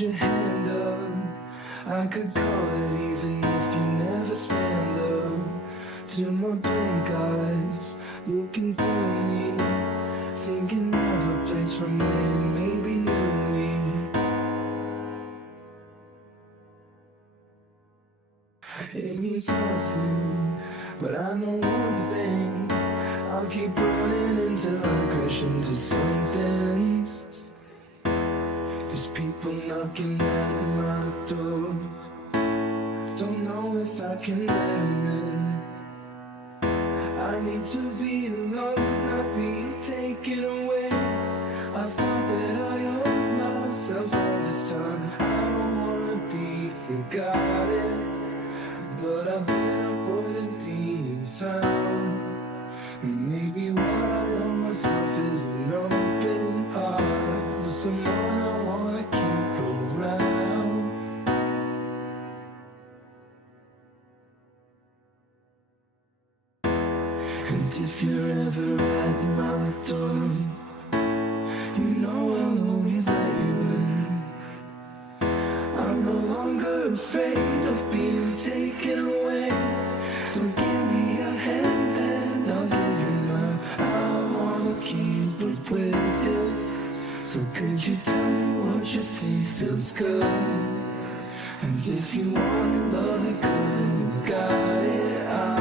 your hand up. I could call it even if you never stand up. To my blank eyes, looking through me, thinking of a place from where you maybe knew me. It means nothing, but I know one thing. I'll keep running until I crash into something. There's people knocking at my door. Don't know if I can let them in. I need to be alone, not be taken away. I thought that I owed myself all this time. I don't wanna be forgotten, but I've been avoiding being found. And maybe what I want myself is an open heart, someone I wanna keep around. And if you're ever at my door, you know I'll always let you in. I'm no longer afraid of being taken away. So give me a hand and I'll give you mine. I wanna keep it with you. So could you tell me what you think feels good? And if you want it, love it, good, then you got it.